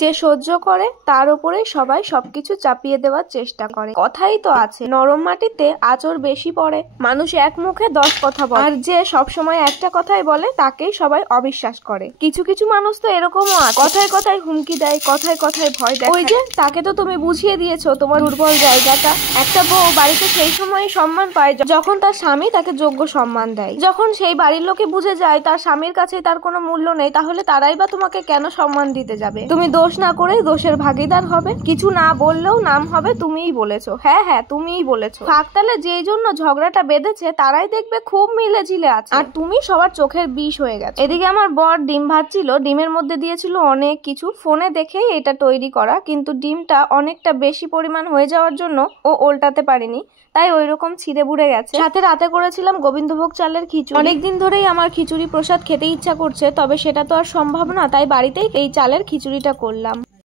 যে সহ্য করে তার উপরে সবাই সবকিছু চাপিয়ে দেওয়ার চেষ্টা করে। কথাই তো আছে, নরম মাটিতে আঁচড় বেশি পড়ে। মানুষ এক মুখে 10 কথা বলে, আর যে সবসময় একটা কথাই বলে তাকেই সবাই অবিশ্বাস করে। কিছু কিছু মানুষ তো এরকমও আছে, কথায় কথায় হুমকি দেয়, কথায় কথায় ভয় দেয়। ওই যে তাকে তো তুমি বুঝিয়ে দিয়েছো তোমার দুর্বল জায়গাটা। একটা বউ বাড়িতে সেই সময় সম্মান পায় যখন তার স্বামী তাকে যোগ্য সম্মান দেয়। যখন সেই বাড়ির লোকে বুঝে যায় তার স্বামীর কাছে তার কোনো মূল্য নেই, তাহলে তারাই বা তোমাকে কেন সম্মান দিতে যাবে? তুমি দোষ না করে দোষের ভাগীদার হবে, কিছু না বললেও নাম হবে তুমিই বলেছো। হ্যাঁ হ্যাঁ, তুমিই বলেছো। ফাঁকতালে যেই জন্য ঝগড়াটা বেঁধেছে তারাই দেখবে খুব মিলে ঝিলে আছে, আর তুমি সবার চোখের বিষ হয়ে গেছে। এদিকে আমার বর ডিম ভাজছিল, ডিমের মধ্যে দিয়েছিল অনেক কিছু, ফোনে দেখেই এটা তৈরি করা, কিন্তু ডিমটা অনেকটা বেশি পরিমাণ হয়ে যাওয়ার জন্য ও ওল্টাতে পারেনি, তাই ওই রকম ছিঁড়ে বুড়ে গেছে। সাথে রাতে করেছিলাম গোবিন্দভোগ চালের খিচুড়ি। অনেকদিন ধরেই আমার খিচুড়ি প্রসাদ খেতে ইচ্ছা করছে, তবে সেটা তো আর সম্ভব না, তাই বাড়িতেই এই চালের খিচুড়িটা করলাম।